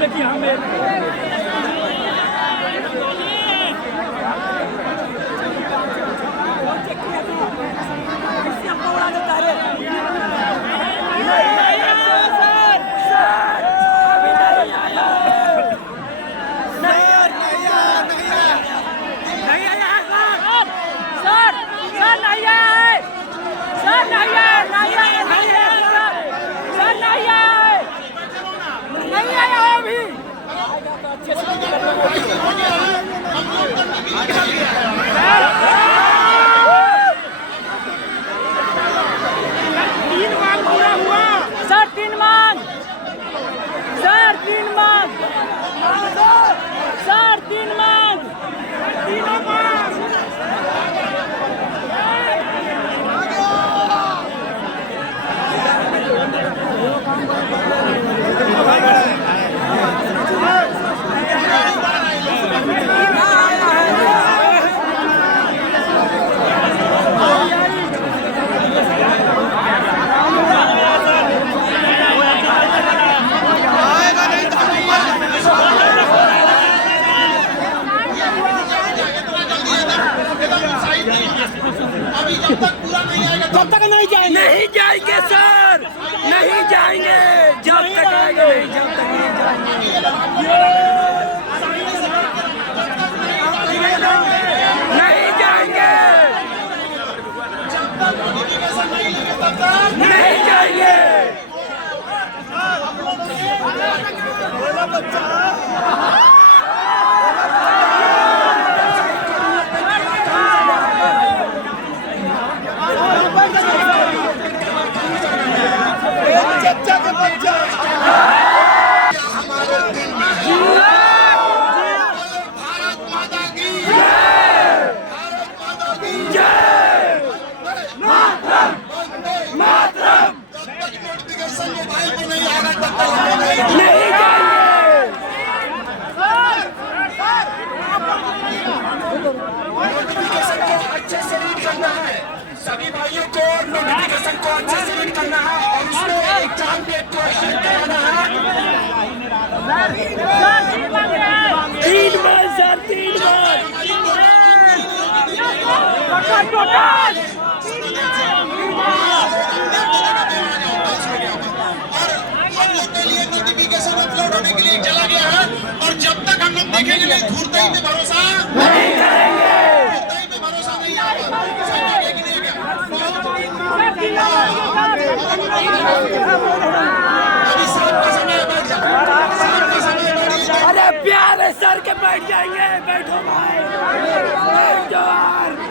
देखिए हमें जब तक नहीं जाएंगे सर, नहीं जाएंगे जब तक आएगा नहीं, जब तक नहीं जाएंगे नहीं जाएंगे नहीं जाएंगे। सभी भाइयों को नोटिफिकेशन को अच्छे से रीड करना है और उसमें एग्जाम डेट को हिट कराना है। 3 बार सर, 3 बार नोटिफिकेशन अपलोड होने के लिए चला गया है और जब तक हम लोग देखेंगे नहीं, धूर्तई पे भरोसा नहीं करेंगे। धूर्तई पे भरोसा नहीं आएगा। अभी शाम का समय है, बैठ जाओ। शाम का समय है, अरे प्यारे सर के बैठ जाएंगे, बैठो भाई, बैठ जाओ।